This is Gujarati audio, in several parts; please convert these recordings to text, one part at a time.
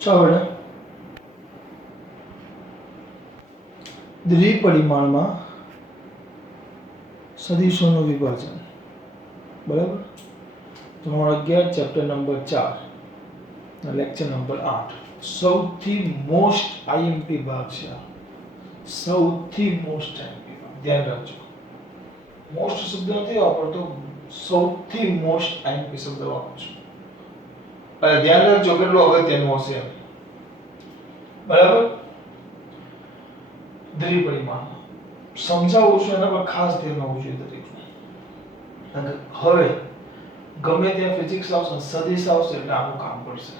ચાલો દ્વિપરિમાણમાં સદિશોનું વિભાજન. બરાબર. ધોરણ 11 ચેપ્ટર નંબર 4 લેક્ચર નંબર 8. સૌથી મોસ્ટ આઈએમપી ભાગ છે. સૌથી મોસ્ટ આઈએમપી ભાગ ધ્યાન રાખજો. મોસ્ટ શબ્દ નથી વાપરતો, સૌથી મોસ્ટ આઈએમપી શબ્દ વાપરું છું. અને ધ્યાન રાખજો કેટલું અગત્યનું હશે. બરાબર. દ્વિપરિમાણ સમજાવું છું, એના પર ખાસ ધ્યાન હોવું જોઈએ દરેકનું. હવે ગમે ત્યાં ફિઝિક્સ આવશે, સદિશ આવશે એટલે આનું કામ પડશે.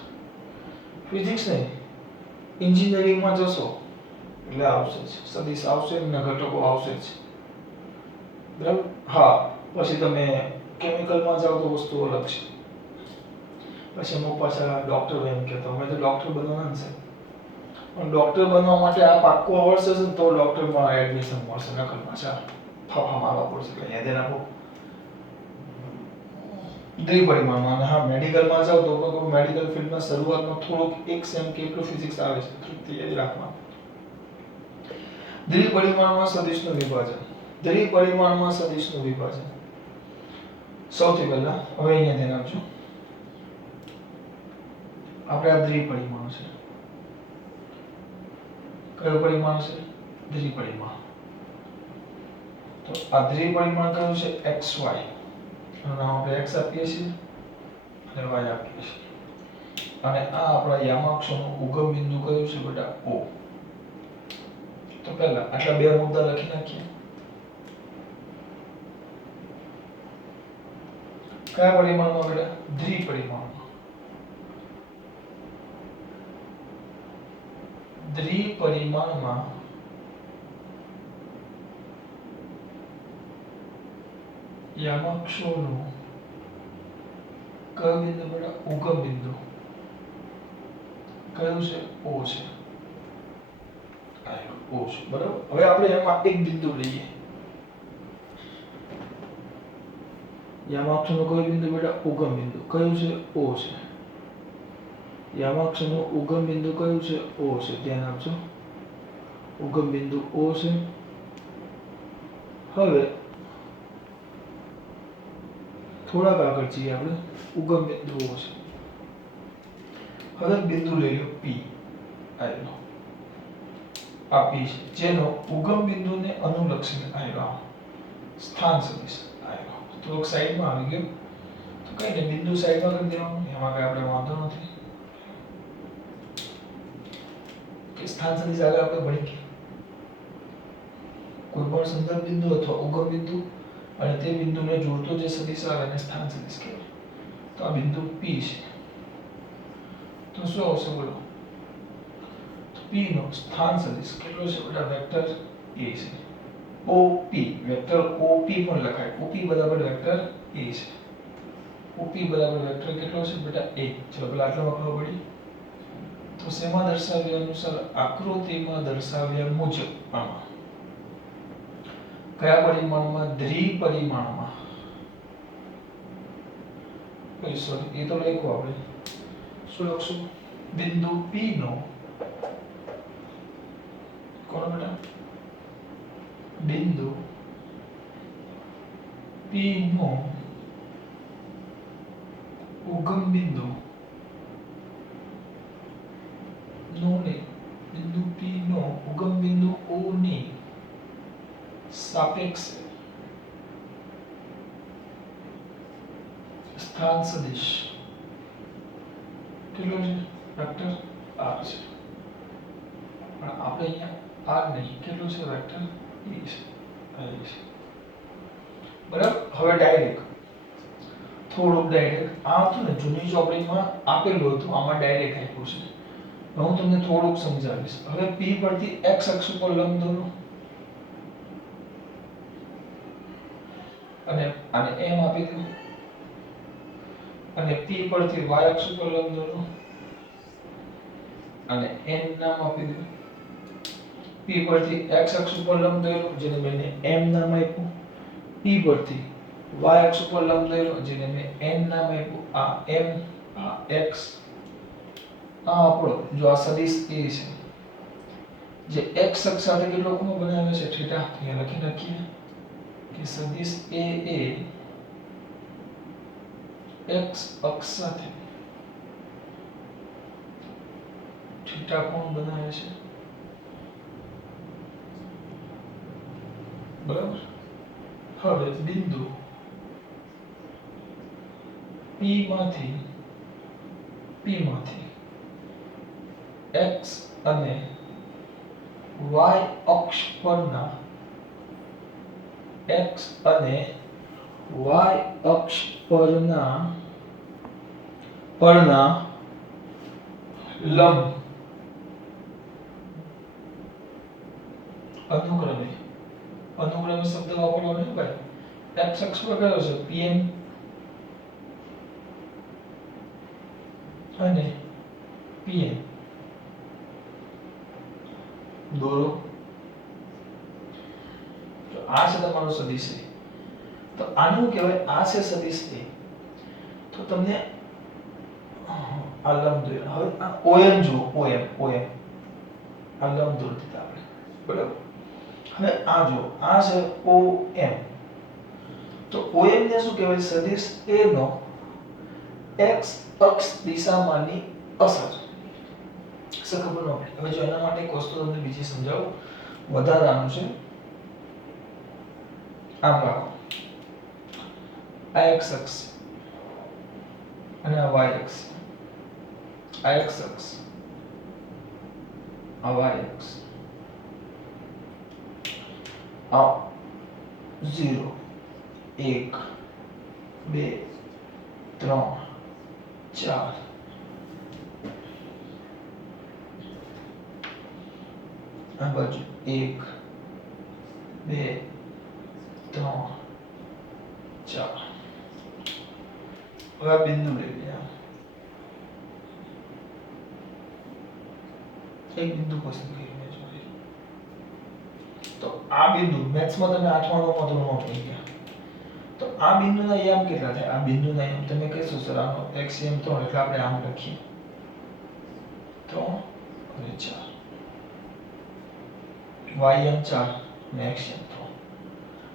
ફિઝિક્સ નહીં, એન્જિનિયરિંગમાં જશો એટલે આવશે જ સદિશ, આવશે ને ઘટકો આવશે જ. બરાબર. હા, પછી તમે કેમિકલમાં જાઓ તો વસ્તુ અલગ છે. પછી અમુક પાછા ડોક્ટર એમ કહેતા અમે તો ડોક્ટર બનવાના છે, પણ ડોક્ટર બનવા માટે આ પાક્કું આવડશે ને તો ડોક્ટરમાં એડમિશન મળશે. નકલ પાછા ફાફા મારવા પડશે એટલે યાદ રાખો. દ્વિપરિમાણમાં. અને હા, મેડિકલમાં જાઓ તો મેડિકલ ફિલ્ડમાં શરૂઆતમાં થોડુંક એક સેમ કે એટલું ફિઝિક્સ આવે છે, તૃપ્તિ યાદ રાખવાનું. દ્વિપરિમાણમાં સદિશનું વિભાજન. દ્વિપરિમાણમાં સદિશનું વિભાજન. સૌથી પહેલા હવે અહીંયા ધ્યાન આપજો. આપણે આ દ્વિપરિમાણ છે. કયું પરિમાણ છે? દ્વિપરિમાણ. તો આ દ્વિપરિમાણ કયું છે? xy. એનું નામ આપણે x આપીએ છીએ અને y આપીએ છીએ. અને આ આપણા યામાક્ષનું ઉગમ બિંદુ કયું છે બેટા? O. તો પહેલા આટલા બે મુદ્દા લખી નાખીએ. કયા પરિમાણમાં બેટા? દ્વિપરિમાણમાં. દ્વિપરિમાણમાં યામાક્ષોનું કયું બિંદુ બેટા? ઉગમ બિંદુ કયું છે? O છે. O છે. બરાબર. હવે આપણે એમાં એક બિંદુ લઈએ. યામાક્ષનું કયું બિંદુ બેટા? ઉગમ બિંદુ કયું છે? O છે. યામાક્ષનું ઉગમ બિંદુ કયું છે? O છે. ધ્યાન આપજો. ઉગમ બિંદુ O છે. હવે થોડાક આગળ જઈએ આપણે. ઉગમ બિંદુ O છે. હવે બિંદુ લઈ લો P. આયલો આ P છે, જેનો ઉગમ બિંદુને અનુલક્ષીને આયલો સ્થાન સદિશ આયલો. થોડોક સાઈડમાં આવી ગયો તો કઈ નહીં, બિંદુ સાઈડમાં કરી દેવાનું, એમાં કઈ આપણે વાંધો નથી. કે સ્થાન સદિશ આગળ આપણે ભણી ગયા. કોઈ પણ સંદર્ભ બિંદુ અથવા ઉગમ બિંદુ અને તે બિંદુને જોડતો જે સદિશ આવે એને સ્થાન સદિશ કહેવાય. તો આ બિંદુ P છે. તો શું આવશે બોલો? તો P નો સ્થાન સદિશ કેટલો છે બેટા? વેક્ટર A છે. OP વેક્ટર OP પણ લખાય. OP બરાબર વેક્ટર A છે. OP બરાબર વેક્ટર કેટલો છે બેટા? A. ચલો પેલા આટલામાં ખબર પડી. તો શેમાં દર્શાવ્યા અનુસાર? આકૃતિમાં દર્શાવ્યા મુજબ. આમાં કયા પરિમાણમાં? દ્વિપરિમાણમાં. સોરી, એ તો લખ્યું આપણે. શું લખશું? બિંદુ P નો કોણ બેટા? બિંદુ P નો ઉગમ બિંદુ નો ને બિંદુ P નો ઉગમ બિંદુ O ની સાપેક્ષે સ્થાન સદિશ કેટલો છે? વેક્ટર R છે. પણ આપણે અહીંયા R નહીં, કેટલો છે? વેક્ટર E છે. બરાબર. હવે ડાયરેક્ટ થોડુંક ડાયરેક્ટ આ હતું ને જૂની ચોપડીમાં આપેલું હતું, આમાં ડાયરેક્ટ આપ્યું છે. હું તમને થોડુંક સમજાવીશ. હવે P પરથી x અક્ષ ઉપર લંબ દોરો અને આને m આપી દો, અને P પરથી y અક્ષ ઉપર લંબ દોરો અને n નામ આપી દો. P પરથી x અક્ષ ઉપર લંબ દોરો જેને મેં m નામ આપ્યું. P પરથી y અક્ષ ઉપર લંબ દોરો જેને મેં n નામ આપ્યું. આ m, આ x આ આપણો જો આ સદિશ a છે જે x અક્ષ સાથે કેટલો ખૂણો બનાવે છે થીટા, અહીંયા લખી નાખીએ કે સદિશ a એ x અક્ષ સાથે થીટા કોણ બનાવે છે, બરાબર. હવે બિંદુ P માંથી x અને y અક્ષ પરના લંબ અનુક્રમે શબ્દ વાપરવાનો ને ભાઈ. x અક્ષ પર કયો છે pm અને pn દોરો. તો આ છે તમારો સદિશ A. તો આનું કહેવાય આ છે સદિશ A. તો તમને આ લંબ દોર્યો. હવે આ OM જુઓ, OM આ લંબ દોરી દીધા આપણે, બરાબર. હવે આ જો આ છે OM. તો OM ને શું કહેવાય? સદિશ A નો x અક્ષ દિશામાંની અસર. ખબર ન પડે. હવે જો એના માટે એક વસ્તુ તમને બીજી સમજાવું, વધારાનું છે. આમ રાખો, આ x અક્ષ અને આ y અક્ષ, આ x અક્ષ, આ y અક્ષ, આ 0 1 2 3 4 આ બાજુ 1 2 3 4. હવે આ બિંદુ લઈ લઈએ. એક બિંદુ પસંદ કરીને જોઈએ. તો આ બિંદુ મેથ્સમાં તમે 8મા 9મા ધોરણમાં ભણી ગયા. તો આ બિંદુના યામ કેટલા થાય? આ બિંદુના યામ તમે કહેશો સર આનો x યામ 3 એટલે આપણે આમ લખીએ 3 અને 4, y યામ 4 અને x યામ 3.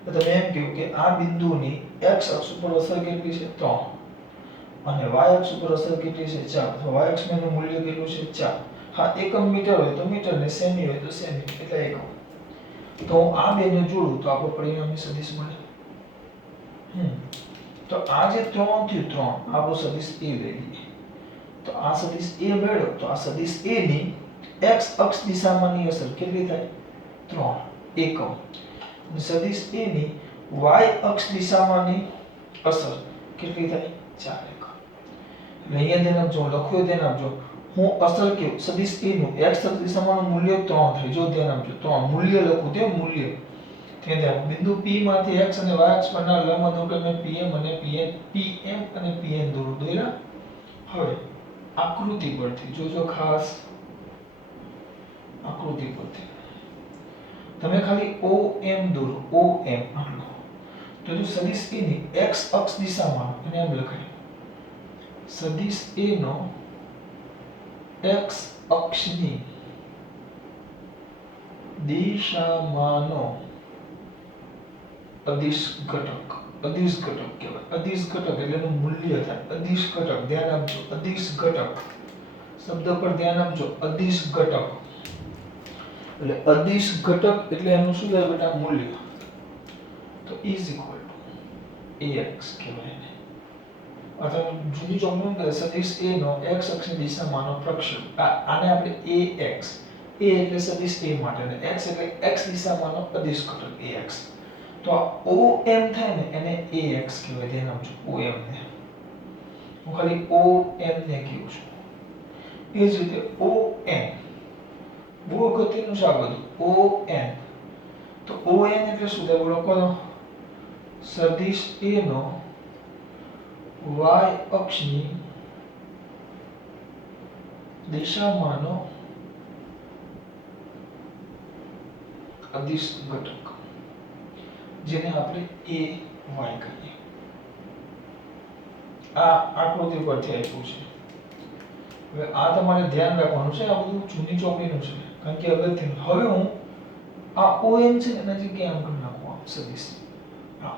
તો તમે એમ કહો કે આ બિંદુની x અક્ષ ઉપર અસર કેટલી છે? 3. અને y અક્ષ ઉપર અસર કેટલી છે? 4. તો y અક્ષ નું મૂલ્ય કેટલું છે? 4. હા, એકમ મીટર હોય તો મીટર ને સેમી હોય તો સેમી, એટલે એકમ. તો આ બેને જોડું તો આપણો પરિણામી સદિશ મળે. તો આ જે 3 થયું 3 આપણો સદિશ A લઈ લઈએ. તો આ સદિશ A મેળવ્યો તો આ સદિશ A ની x અક્ષ દિશામાંની અસર કેટલી થાય? 3 એકમ. અને સદિશ A ની y અક્ષ દિશામાંની અસર કેટલી થાય? 4 એકમ. એટલે અહીંયા ધ્યાન આપજો, લખ્યું ધ્યાન આપજો. હું અસર કેવું સદિશ A નું x અક્ષ દિશામાંનું મૂલ્ય 3 થાય. જો ધ્યાન આપજો, 3 મૂલ્ય લખું તે મૂલ્ય. ત્યાં બિંદુ P માંથી x અને y અક્ષ પરના લંબ અનુક્રમે PM અને PN દોર્યા. હવે આકૃતિ પરથી જોજો, ખાસ આકૃતિ પરથી તમે ખાલી OM દોરો, OM આટલો. તો જો સદિશ A ની x અક્ષ દિશામાં એને એમ લખાય સદિશ A નો x અક્ષની દિશામાંનો અદિશ ઘટક કહેવાય. અદિશ ઘટક એટલે એનું મૂલ્ય થાય અદિશ ઘટક. ધ્યાન આપજો, અદિશ ઘટક શબ્દ પર ધ્યાન આપજો. અદિશ ઘટક એટલે અદિશ ઘટક એટલે એનું શું થાય બેટા? મૂલ્ય. તો ઇઝ ઇક્વલ ટુ ax કહેવાય એને. અથવા જુદી ચોકડીમાં સદિશ A નો x અક્ષની દિશામાંનો પ્રક્ષેપ. આને આપણે ax, a એટલે સદિશ A માટે અને x એટલે x દિશામાંનો અદિશ ઘટક ax. તો આ OM થાય ને એને ax કહેવાય. ધ્યાન આપજો, OM ને હું ખાલી OM ને કહું છું. એ જ રીતે ON બહુ અગત્યનું છે આ બધું. ON તો ON એટલે શું થાય? બોલો કોનો? સદિશ A નો y અક્ષની દિશામાંનો અદિશ ઘટક, જેને આપણે AY કહીએ. આ આકૃતિ પરથી આપ્યું છે. હવે આ તમારે ધ્યાન રાખવાનું છે, આ બધું જૂની ચોપડીનું છે કારણ કે અગત્યનું. હવે હું આ OM છે એના જગ્યાએ આમ કરી નાખું આમ સદિશ. હા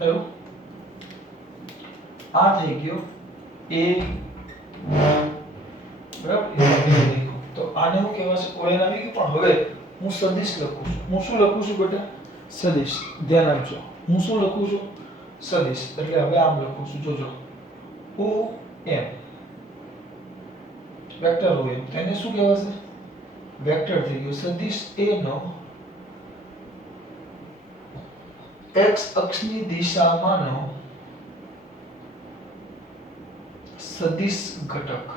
કયો આ થઈ ગયો A બરાબર. તો આને હું કહેવાશે ON આવી ગયું. પણ હવે હું સદિશ લખું છું. હું શું લખું છું બેટા? સદિશ. ધ્યાન આપજો, હું શું લખું છું? સદિશ. એટલે હવે આમ લખું છું, જોજો OM વેક્ટર OM. એને શું કહેવાશે? વેક્ટર થઈ ગયું. સદિશ A નો x અક્ષની દિશામાંનો સદિશ ઘટક.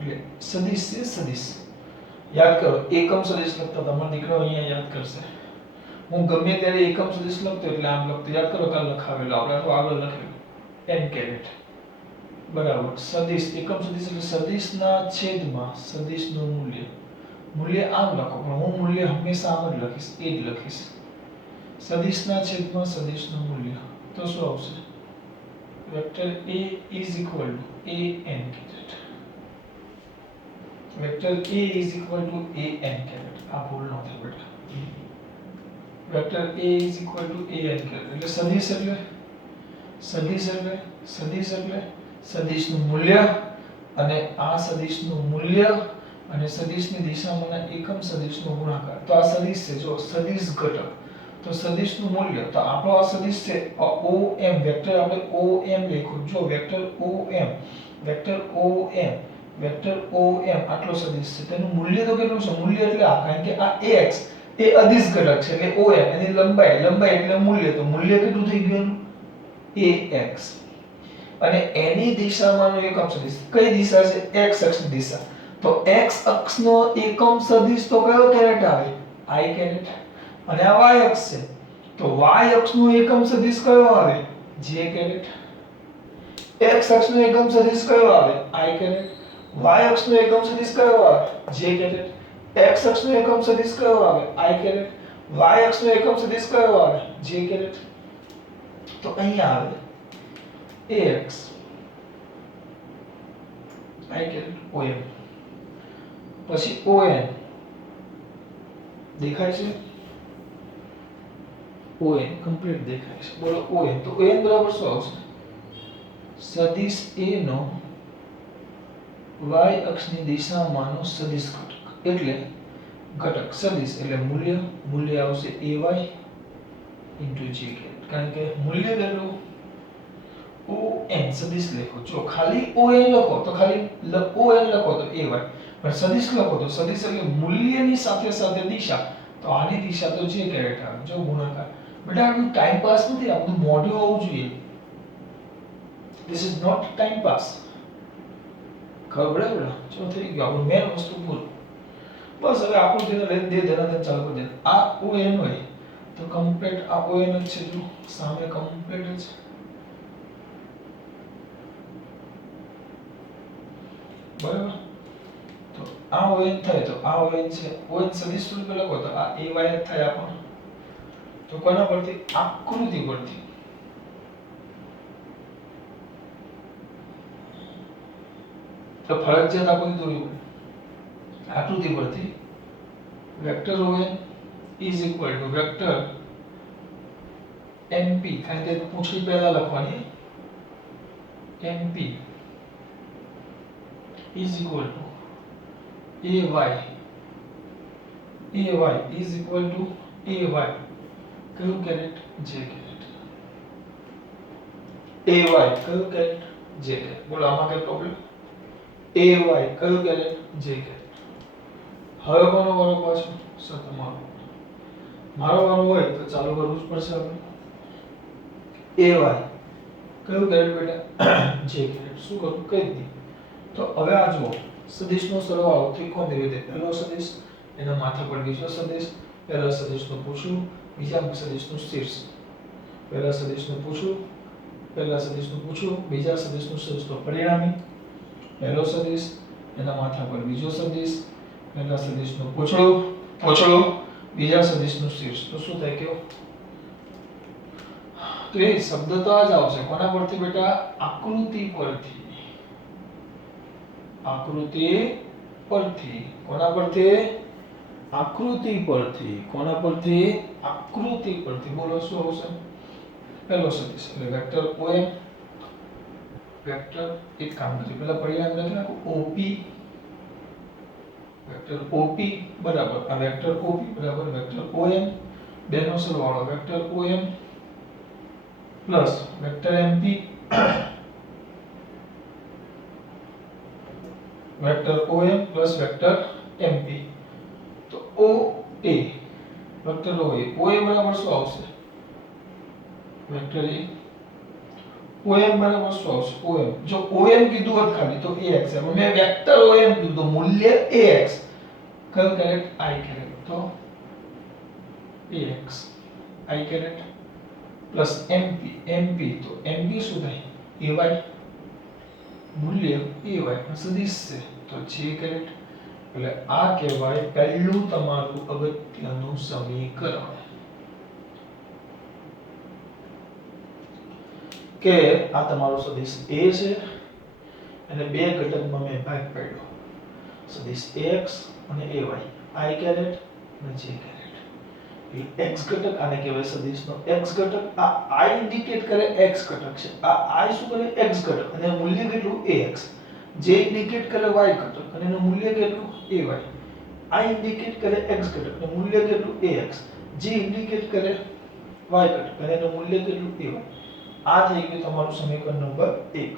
એટલે સદિશ છે સદિશ. યાદ કરો, એકમ સદિશ લખતા તમારો દીકરો અહીંયા યાદ કરશે. હું ગમે ત્યારે એકમ સદિશ લખતો એટલે આમ લખતો. યાદ કરો કાલ લખાવેલો આપણે તો આગળ લખેલું n કેરેટ બરાબર. સદિશ એકમ સદિશ એટલે સદિશના છેદમાં સદિશનું મૂલ્ય. મૂલ્ય આમ લખો પણ હું મૂલ્ય હંમેશા આમ જ લખીશ, એ જ લખીશ. સદિશના છેદમાં સદિશનું મૂલ્ય. તો શું આવશે? Vector A is equal to an caret. Vector A is equal to an caret. આ ભૂલ ન થાય બેટા. Vector A is equal to an caret. એટલે સદિશ એટલે સદિશનું મૂલ્ય અને આ સદિશનું મૂલ્ય અને સદિશની દિશામાંના એકમ સદિશનો ગુણાકાર. તો આ સદિશ છે, જો સદિશ ઘટક. તો સદિશનું મૂલ્ય, તો આપણો આ સદિશ છે OM. વેક્ટર આપણે OM લખ્યું. જો વેક્ટર OM આટલો સદિશ છે. તેનું મૂલ્ય તો કેટલું છે? મૂલ્ય એટલે આ, કારણ કે આ AX એ અદિશ ઘટક છે એટલે OM એની લંબાઈ એટલે મૂલ્ય. તો મૂલ્ય કેટલું થઈ ગયું? AX. અને એની દિશામાંનો એકમ સદિશ. કઈ દિશા છે? x અક્ષની દિશા. તો x અક્ષનો એકમ સદિશ તો કયો કેરેટ આવે? I caret. અને આ y અક્ષ છે તો y અક્ષનો એકમ સદિશ કયો આવે? j caret. x અક્ષનો એકમ સદિશ કયો આવે? I caret. y અક્ષનો એકમ સદિશ કયો આવે? j caret. x અક્ષનો એકમ સદિશ કયો આવે? I caret. y અક્ષનો એકમ સદિશ કયો આવે? j caret. તો અહીંયા આવે ax I કેરેટ OM. પછી ON દેખાય છે? ON કમ્પ્લીટ દેખાય છે. બોલો ON. તો ON બરાબર શું આવશે? સદિશ A નો y અક્ષની દિશામાંનો સદિશ ઘટક. એટલે ઘટક સદિશ એટલે મૂલ્ય આવશે AY j કેરેટ. કારણ કે મૂલ્ય કેટલું? ON સદિશ લખો. જો ખાલી ON લખો તો ખાલી ON લખો તો AY. પણ સદિશ લખો તો સદિશ એટલે મૂલ્યની સાથે સાથે દિશા. તો આની દિશા તો j કેરેટ આવે. જો ગુણાકાર. બેટા આ ટાઈમ પાસ નથી, આ બધું મોઢું હોવું જોઈએ. This is not time pass. ખબર પડે? ચલો થઈ ગયું આપણું મેન વસ્તુ પૂરું. બસ હવે આકૃતિને લઈને દે ધનાધન ચાલુ કરી દે. આ ON હોય તો કમ્પ્લીટ આ ON જ છે. જો સામે કમ્પ્લીટ જ બરાબર. તો આ ON થાય તો આ ON છે. ON સદિશ સ્વરૂપે લખો તો આ AY જ થાય આપણને. તો કોના પરથી? આકૃતિ પરથી. તો ફરજિયાત આકૃતિ દોરવી પડે. આકૃતિ પરથી vector ON is equal to vector MP. કારણ કે પૂછડી પહેલા લખવાની. MP is equal to AY is equal to AY કયું કેરેટ? j caret. AY કયું કેરેટ? j caret. બોલો આમાં કઈ પ્રોબ્લેમ? AY કયું કેરેટ? j caret. હવે કોનો વારો પાછો? સર તમારો. મારો વારો હોય તો ચાલુ કરવું જ પડશે આપણે. AY કયું કેરેટ બેટા? j caret. શું કરું? કહી દીધું. તો હવે આ જુઓ, સદિશનો સરવાળો ત્રિકોણ રીતે. પહેલો સદિશ એના માથા પર બીજો સદિશ. પહેલા સદિશનું પૂછડું, બીજા સદિશનું શીર્ષ. પહેલા સદિશનું પૂછડું, પહેલા સદિશનું પૂછ્યું, બીજા સદિશનું સદિશ તો પરિણામી, પહેલો સદિશ, એના માથા પર બીજો સદિશ, પહેલા સદિશનું પૂછડું, બીજા સદિશનું શીર્ષ. તો શું થાય કયો? તો એ શબ્દ તો આ જ આવશે. કોના પરથી બેટા? આકૃતિ પરથી. આકૃતિ પરથી. કોના પરથી? આકૃતિ પરથી. કોના પરથી? આકૃતિ પરથી. બોલો શું આવશે? પહેલો સદિશ એટલે વેક્ટર OM. વેક્ટર એક કામ કરી પહેલા પરિણામ લખી નાખો OP. વેક્ટર OP બરાબર આ વેક્ટર OP બરાબર વેક્ટર OM બેનો સરવાળો vector OM plus vector MP vector OM plus vector MP. તો OA વેક્ટર OA બરાબર શું આવશે? Vector A. OM બરાબર શું આવશે? OM જો OM કીધું હોત ખાલી તો AX એમ. મેં વેક્ટર OM કીધું તો મૂલ્ય AX. કયો કેરેટ? I caret. તો AX I caret plus MP તો MP શું થાય? AY મૂલ્ય AY સદિશ છે તો J કેરેટ. એટલે આ કહેવાય પહેલું તમારું અગત્યનું સમીકરણ કે આ તમારો સદિશ A છે અને બે ઘટકમાં મેં ભાગ પાડ્યો. સદિશ AX અને AY I કેરેટ અને J કેરેટ. એ X ઘટક આને કહેવાય સદિશનો X ઘટક. આ I ઇન્ડિકેટ કરે X ઘટક છે. આ I શું કરે? X ઘટક અને મૂલ્ય કેટલું? AX. J ઇન્ડિકેટ કરે Y ઘટક અને એનું મૂલ્ય કેટલું? AY. I ઇન્ડિકેટ કરે X ઘટક અને મૂલ્ય કેટલું? AX. J ઇન્ડિકેટ કરે Y ઘટક અને એનું મૂલ્ય કેટલું? AY. આ થઈ ગયું તમારું સમીકરણ નંબર 1.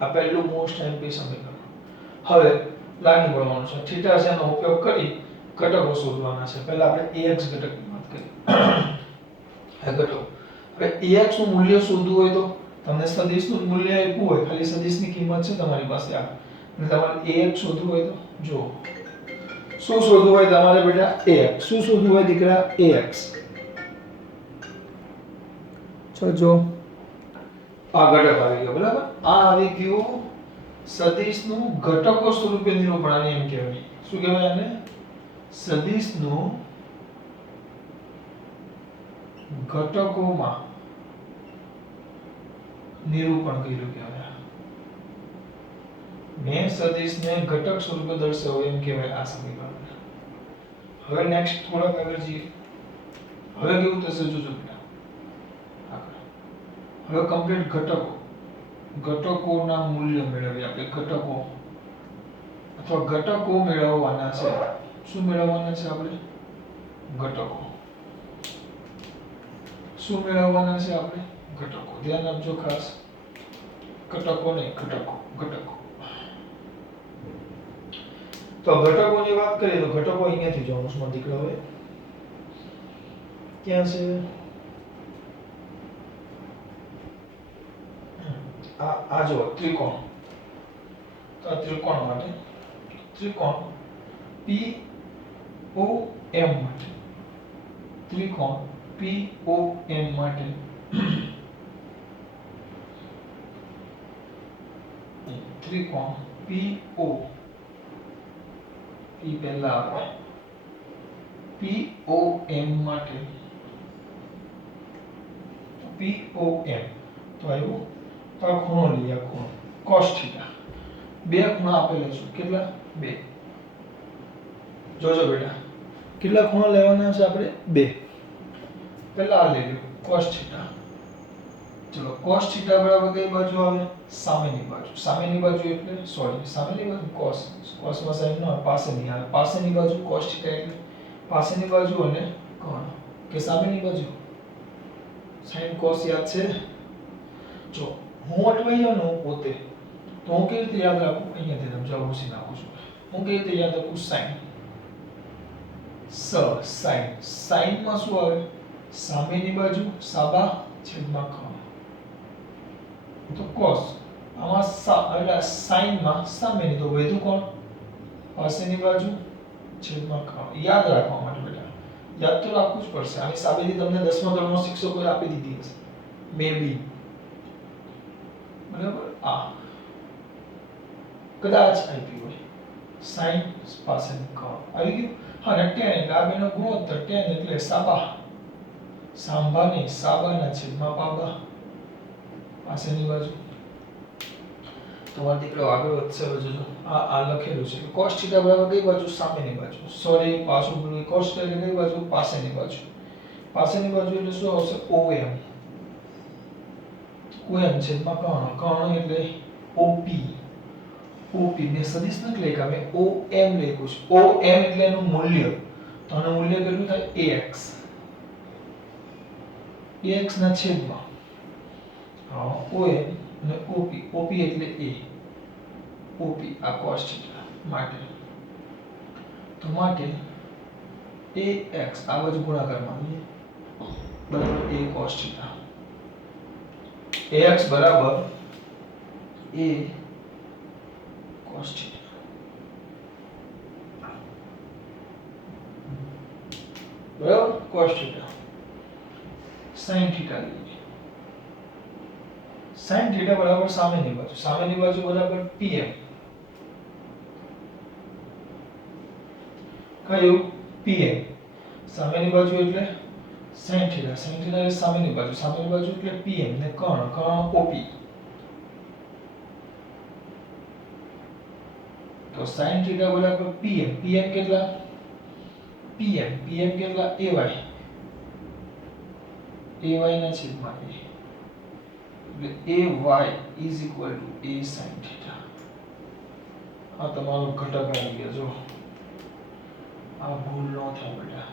આ પહેલું મોસ્ટ એમપી સમીકરણ. હવે લાગી પડવાનું છે. થીટા છે એનો ઉપયોગ કરી ઘટકો શોધવાના છે. પહેલા આપણે AX ઘટકની વાત કરીએ. આ ઘટકો હવે AX નું મૂલ્ય શોધવું હોય તો તમને સદિશનું મૂલ્ય આપ્યું હોય, ખાલી સદિશની કિંમત છે તમારી પાસે આ, અને તમારે AX શોધવું હોય તો જો શું શોધવું હોય તમારે બેટા? AX. શું શોધવું હોય દીકરા? AX. જો આ ઘટક આવી ગયો બરાબર. આ આવી ગયું સદિશનું ઘટકો સ્વરૂપે નિરૂપણ. આને એમ કહેવાય. શું કહેવાય આને? સદિશનું ઘટકોમાં નિરૂપણ કર્યું કહેવાય. મેં સદિશને ઘટક સ્વરૂપે દર્શાવ્યો એમ કહેવાય આ સમીકરણ. હવે નેક્સ્ટ થોડાક આગળ જઈએ. હવે કેવું થશે જોજો બેટા. હવે કમ્પ્લીટ ઘટકોના મૂલ્ય મેળવીએ આપણે. ઘટકો અથવા ઘટકો મેળવવાના છે. શું મેળવવાના છે આપણે? ઘટકો. શું મેળવવાના છે આપણે? ઘટકો. ધ્યાન આપજો ખાસ. ઘટકો નહીં, ઘટકો. તો ઘટકોની વાત કરીએ તો ઘટકો અહીંયાથી જો અંશમાં દીકરા હોય ક્યાં છે? આ જો ત્રિકોણ. તો આ ત્રિકોણ માટે ત્રિકોણ POM માટે ત્રિકોણ POM માટે ત્રિકોણ PO P પહેલા આવે POM માટે POM તો આવ્યું. તો આ ખૂણો લઈએ. આ ખૂણો cos થીટા. બે ખૂણા આપેલા છે. કેટલા? બે. જોજો બેટા કેટલા ખૂણા લેવાના છે આપણે? બે. પહેલા આ લઈ લો cos થીટા. ચલો cos થીટા બરાબર કઈ બાજુ આવે? સામેની બાજુ. સામેની બાજુ એટલે સામેની બાજુ cos. cos માં sin ન આવે, પાસેની આવે. પાસેની બાજુ cos થીટા એટલે પાસેની બાજુ અને કોણ કે સામેની બાજુ. sin cos યાદ છે? જો હું અટવાઈ જાઉં ને હું પોતે તો હું કેવી રીતે યાદ રાખું? અહીંયાથી સમજાવું પૂછી નાખું છું. હું કેવી રીતે યાદ રાખું? sin. sin માં શું આવે? સામેની બાજુ સાબા છેદમાં ખૂણો. તો cos આમાં એટલે sin માં સામેની તો વધુ કોણ? પાસેની બાજુ છેદમાં ખૂણો. યાદ રાખવા માટે બેટા યાદ તો રાખવું જ પડશે. આની સાબિતી તમને 10મા ધોરણમાં શિક્ષકોએ આપી દીધી હશે મે બી, બરાબર. આ કદાચ આપી હોય sin પાસેનું કર્ણ આવી ગયું. હા, અને tan એટલે આ બેનો ગુણોત્તર, tan એટલે સાબા, સાંભા નહીં સાબાના છેદમાં બાબા પાસેની બાજુ. તમારો દીકરો આગળ વધશે. હવે જોજો આ લખેલું છે cos θ બરાબર કઈ બાજુ? સામેની બાજુ. સોરી, પાછું બોલું. cos θ એટલે કઈ બાજુ? પાસેની બાજુ. પાસેની બાજુ એટલે શું આવશે? OM. OM છેદમાં કર્ણ. કર્ણ એટલે OP. OP ને સદિશ નથી લખ્યા મેં, OM લખ્યું છે. OM એટલે એનું મૂલ્ય. તો આનું મૂલ્ય કેટલું થાય? AX. AX ના છેદમાં OM અને OP. OP એટલે A. OP આ cos θ માટે. તો માટે AX આ બાજુ ગુણાકારમાં આવીએ, બરાબર. A cos θ. AX બરાબર A cos θ. બરાબર. cos θ sin θ લઈએ. sin θ બરાબર સામેની બાજુ. સામેની બાજુ બરાબર PM. કયું? PM. સામેની બાજુ એટલે sin θ. sin θ એટલે સામેની બાજુ. સામેની બાજુ એટલે PM ને કર્ણ. કર્ણ OP. તો sin θ બરાબર PM. PM કેટલા? PM. PM કેટલા? AY. AY ના છેદમાં A. એટલે AY is equal to A sin θ. આ તમારો ઘટક આવી ગયો. જો આ ભૂલ ન થાય બેટા.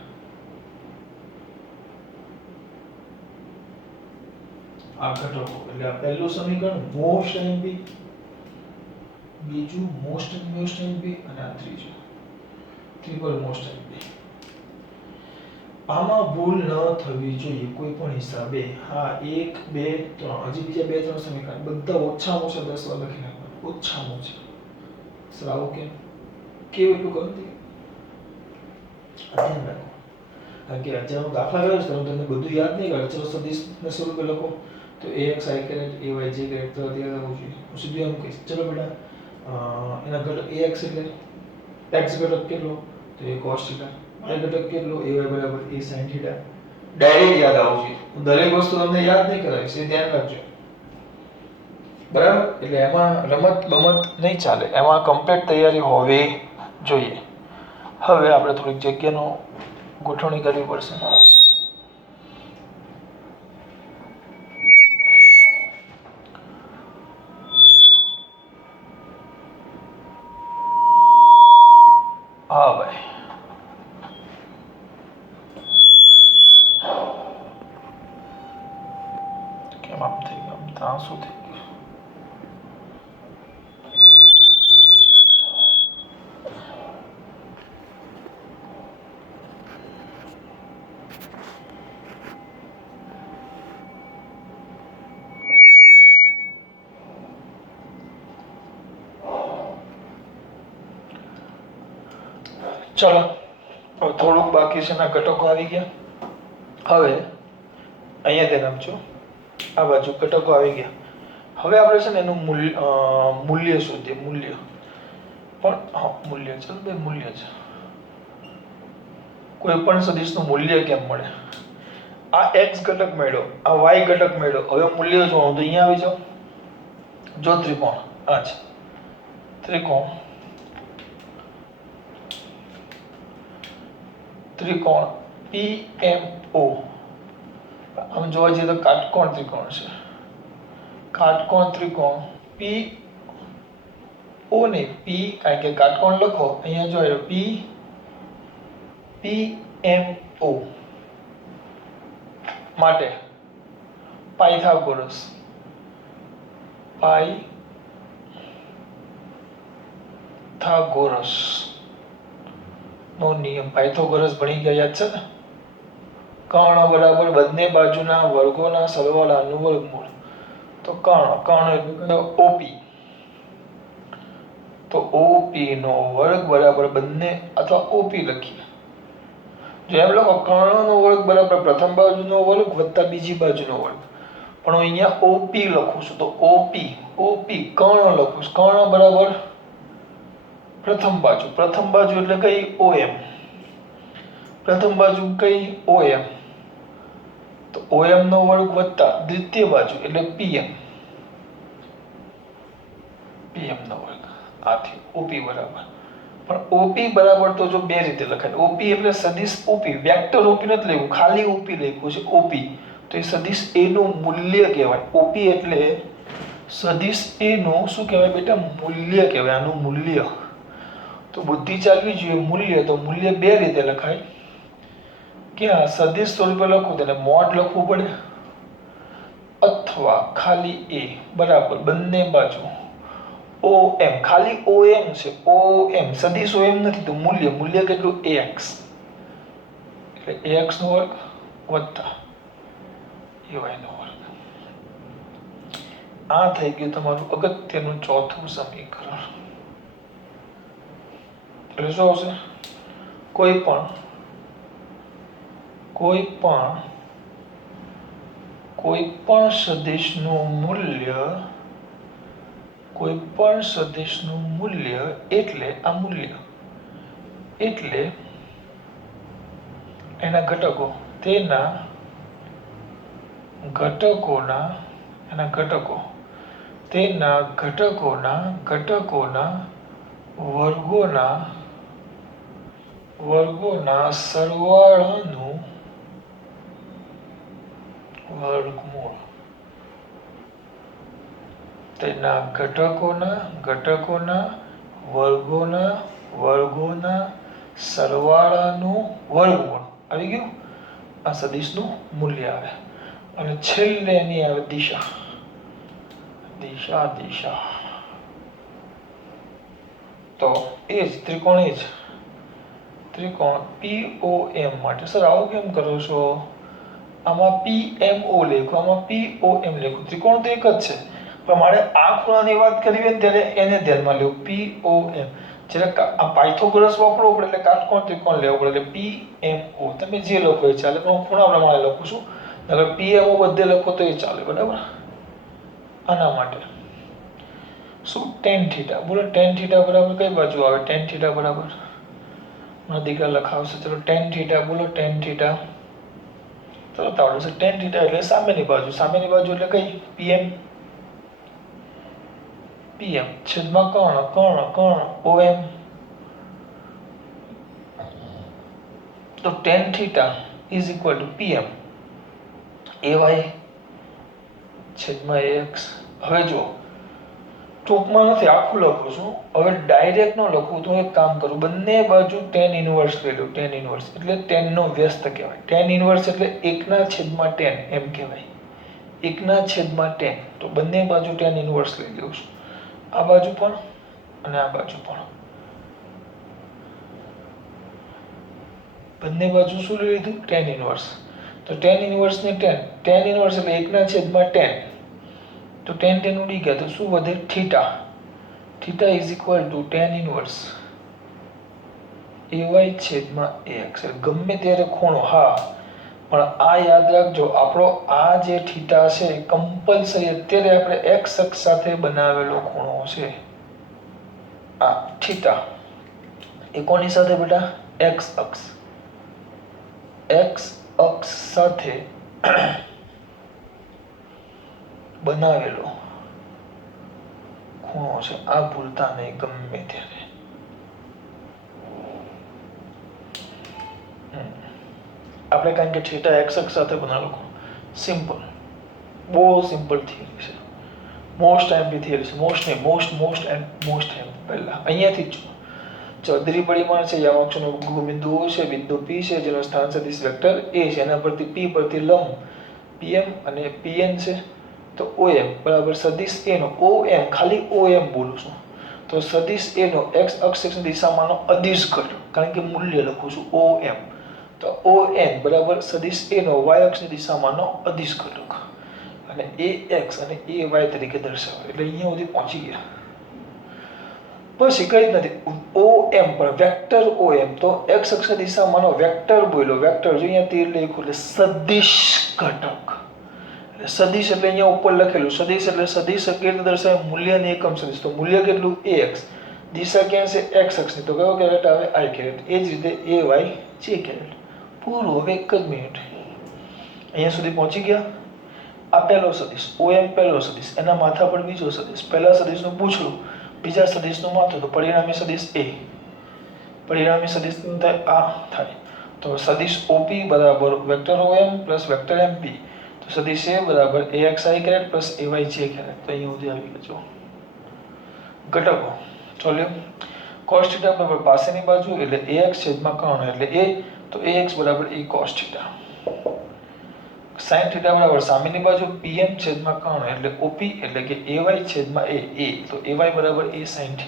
આ ઘટકો એટલે આ પહેલું સમીકરણ મોસ્ટ એમપી, બીજું મોસ્ટ એમપી અને આ ત્રીજું ટ્રિપલ મોસ્ટ એમપી. આમાં ભૂલ ન થવી જોઈએ કોઈ પણ હિસાબે. હા, 1 2 3 હજી બીજા 2 3 સમીકરણ બધા ઓછામાં ઓછા 10 વાર લખી નાખવાના. ઓછામાં ઓછા. સર આવું કેવું એટલું કરો તે ધ્યાન રાખો. કારણ કે અત્યારનો દાખલા કર્યો છે તમને બધું યાદ નહીં કરે. ચલો સદિશના સ્વરૂપે લખો તો AX I caret AY J caret તો યાદ આવવું જોઈએ. હું સીધું એમ કહીશ. ચલો બેટા એના ઘટક AX એટલે x ઘટક કેટલો? તો A cos θ. y ઘટક કેટલો? AY બરાબર A sin θ. ડાયરેક્ટ યાદ આવવું જોઈએ. હું દરેક વસ્તુ તમને યાદ નહીં કરાવીશ, એ ધ્યાન રાખજો. બરાબર. એટલે એમાં રમત બમત નહીં ચાલે. એમાં કમ્પ્લીટ તૈયારી હોવી જોઈએ. હવે આપણે થોડીક જગ્યાનો ગોઠવણી કરવી પડશે. હા ભાઈ, કેમ આમ થઈ ગયું? ત્યાં શું થઈ ગયું? ચલો હવે થોડુંક બાકી છે. ના ઘટકો આવી ગયા. હવે અહીંયા ધ્યાન આપજો. આ બાજુ ઘટકો આવી ગયા. હવે આપણે છે ને એનું મૂલ્ય શોધીએ. મૂલ્ય પણ હા, મૂલ્ય ચલો ભાઈ, મૂલ્ય છે. કોઈ પણ સદિશનું મૂલ્ય કેમ મળે? આ x ઘટક મળ્યો, આ y ઘટક મળ્યો. હવે મૂલ્ય જોવાનું તો અહીંયા આવી જાઓ. જો ત્રિકોણ આ છે, ત્રિકોણ PMO. આમ જોવા જઈએ તો કાટકોણ ત્રિકોણ છે. કાટકોણ ત્રિકોણ PO નહીં, P, કારણ કે કાટકોણ લખો અહીંયા જો PMO માટે પાયથાગોરસ નો નિયમ. પાયથાગોરસ ભણી ગયા, યાદ છે ને? કર્ણ બરાબર બંને બાજુના વર્ગોના સરવાળાનું વર્ગમૂળ. તો કર્ણ એટલે OP. તો OP નો વર્ગ બરાબર બંને, અથવા OP લખીએ જો એમ લખો કર્ણનો વર્ગ બરાબર પ્રથમ બાજુનો વર્ગ વત્તા બીજી બાજુનો વર્ગ, પણ હું અહીંયા ઓપી લખું છું, તો ઓપી કર્ણ લખું છું, કર્ણ બરાબર પ્રથમ બાજુ એટલે કઈ ઓએમ, પ્રથમ બાજુ કઈ ઓએમ, તો ઓએમ નો વર્ગ વત્તા દ્વિતીય બાજુ એટલે પીએમ નો વર્ગ, આથી ઓપી બરાબર. પણ ઓપી બરાબર તો જો બે રીતે લખાય. ઓપી એટલે સદિશ ઓપી, વેક્ટર ઓપી નથી લખ્યું, ખાલી ઓપી લખ્યું છે ઓપી, તો એ સદિશ એ નું મૂલ્ય કહેવાય. ઓપી એટલે સદિશ એ નું શું કહેવાય બેટા? મૂલ્ય કહેવાય, આનું મૂલ્ય. તો બુદ્ધિ ચાલવી જોઈએ. મૂલ્ય, તો મૂલ્ય બે રીતે લખાય. ક્યાં સદિશ સ્વરૂપે લખું તેને મોડ લખવું પડે, અથવા ખાલી એ બરાબર બંને બાજુ ઓએમ, ખાલી ઓએમ છે, ઓએમ સદિશ ઓએમ નથી, તો મૂલ્ય કેટલું? ax, એટલે ax નો વર્ગ વત્તા ay નો વર્ગ. આ થઈ ગયું તમારું અગત્યનું ચોથું સમીકરણ. એટલે શું આવશે? કોઈ પણ સદિશનું મૂલ્ય એટલે આ મૂલ્ય એટલે એના ઘટકો, તેના ઘટકોના વર્ગોના સરવાળાનું વર્ગમૂળ, તેના ઘટકોના વર્ગોના સરવાળાનું વર્ગમૂળ આવી ગયું. આ સદિશનું મૂલ્ય આવે. અને છેલ્લે એની આવે દિશા. તો એ જ ત્રિકોણ POM માટે. સર આવું કેમ કરો છો? આમાં PMO લખ્યું, આમાં POM લખ્યું. ત્રિકોણ તો એક જ છે, પણ મારે આ ખૂણાની વાત કરવી હોય ને ત્યારે એને ધ્યાનમાં લેવું. POM જ્યારે આ પાયથાગોરસ વાપરવો પડે એટલે કાટકોણ ત્રિકોણ લેવો પડે, એટલે PMO. તમે જે લખો એ ચાલે, પણ હું ખૂણા પ્રમાણે લખું છું. અગર PMO બધે લખો તો એ ચાલે, બરાબર. આના માટે શું? tan theta. બોલો tan થીટા બરાબર કઈ બાજુ આવે? tan થીટા બરાબર મારા દીકરા લખાવશે. ચલો tan થીટા બોલો. tan થીટા ચલો તાવડે છે. tan થીટા એટલે સામેની બાજુ એટલે કઈ? PM છેદમાં કર્ણ OM. તો tan theta is equal to PM AY છેદમાં AX. હવે જો ટૂંકમાં નથી, આખું લખું છું. હવે ડાયરેક્ટ ન લખું તો એક કામ કરું, બંને બાજુ tan ઇન્વર્સ લઈ લઉં. tan ઇન્વર્સ એટલે tan નો વ્યસ્ત કહેવાય. tan ઇન્વર્સ એટલે 1/tan એમ કહેવાય. 1/tan. તો બંને બાજુ tan ઇન્વર્સ લઈ લઉં છું. આ બાજુ પણ અને આ બાજુ પણ. બંને બાજુ શું લઈ લીધું? tan inverse. તો tan ઇન્વર્સ ને tan ઇન્વર્સ એટલે 1/tan. તો tan ઉડી ગયા, તો શું વધે? Theta is equal to tan inverse AY છેદમાં AX. ગમે ત્યારે ખૂણો, હા, પણ આ યાદ રાખજો, આપણો આ જે થીટા છે કમ્પલસરી અત્યારે આપણે x અક્ષ સાથે બનાવેલો ખૂણો છે. આ થીટા એ કોની સાથે બેટા? x અક્ષ સાથે બનાવેલો ખૂણો છે. આ ભૂલતા નહીં ગમે ત્યારે. આપણે કારણ કે થીટા x અક્ષ સાથે બનાવેલો ખૂણો. સિમ્પલ, બહુ સિમ્પલ થિયરી છે. મોસ્ટ એમપી થિયરી છે. મોસ્ટ પહેલા અહીંયાથી જ ચૌધરી પરિમાણ છે. યામક્ષનું બિંદુ છે, બિંદુ P છે, જેનો સ્થાન સદિશ વેક્ટર A છે. એના પરથી P પરથી લંબ PM અને PN છે. તો OM બરાબર સદિશ A નો OM, ખાલી OM બોલું છું, તો સદિશ A નો x અક્ષની દિશામાંનો અદિશ ઘટક, કારણ કે મૂલ્ય લખું છું OM. તો ON બરાબર સદિશ A નો y અક્ષની દિશામાંનો અદિશ ઘટક, અને AX અને AY તરીકે દર્શાવે. એટલે અહીંયા સુધી પહોંચી ગયા. પછી કઈ જ નથી. OM પર વેક્ટર OM તો x અક્ષ દિશામાંનો વેક્ટર બોલ્યો. વેક્ટર જો અહીંયા તીર લખ્યું એટલે સદિશ ઘટક. એટલે સદિશ એટલે અહીંયા ઉપર લખેલું સદિશ એટલે સદિશ કેવી રીતે દર્શાવે? મૂલ્યની એકમ સદિશ. તો મૂલ્ય કેટલું? ax. દિશા ક્યાં છે? x અક્ષની. તો કયો કેરેટ આવે? I caret. એ જ રીતે ay j કેરેટ. પૂરું. હવે એક જ મિનિટ અહીંયા સુધી પહોંચી ગયા. આ પહેલો સદિશ OM પહેલો સદિશ, એના માથા પર બીજો સદિશ, પહેલા સદિશનું પૂછડું, બીજા સદિશનું માથું, તો પરિણામી સદિશ A. પરિણામી સદિશ થાય આ થાય. તો સદિશ OP બરાબર vector OM plus vector MP. તો સદિશ A બરાબર AXI caret plus AYJ caret. તો અહીંયા સુધી આવી ગયો. ઘટકો ચોલ્યો. cos θ બરાબર પાસેની બાજુ એટલે AX છેદમાં કર્ણ એટલે A. તો AX બરાબર A cos θ. sin θ બરાબર સામેની બાજુ PM છેદમાં કર્ણ એટલે OP એટલે કે AY છેદમાં A. તો AY બરાબર A sin θ.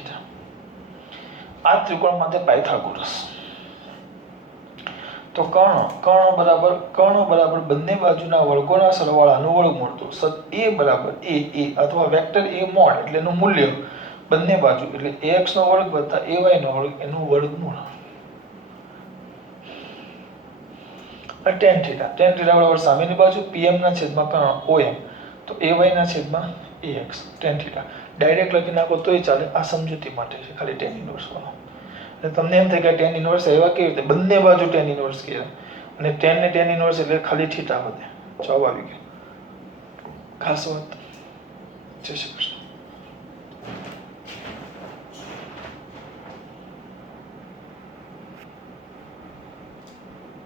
આ ત્રિકોણ માટે પાયથાગોરસ. તો કર્ણ બરાબર બંને બાજુના વર્ગોના સરવાળાનું વર્ગમૂળ. તો A બરાબર A અથવા વેક્ટર A મોડ એટલે એનું મૂલ્ય બંને બાજુ એટલે AX નો વર્ગ વત્તા AY નો વર્ગ એનું વર્ગમૂળ. tan θ બરાબર સામેની બાજુ PM ના છેદમાં કર્ણ OM. તો AY ના છેદમાં AX tan θ. ડાયરેક્ટ લખી નાખો તોય ચાલે. આ સમજૂતી માટે છે ખાલી tan ઇન્વર્સ વાળો. એટલે તમને એમ થાય કે tan ઇન્વર્સ એવા કેવી રીતે? બંને બાજુ tan ઇન્વર્સ કહેવાય. અને tan ને tan ઇન્વર્સ એટલે ખાલી θ વધે. જવાબ આવી ગયો. ખાસ વાત. જય શ્રી કૃષ્ણ.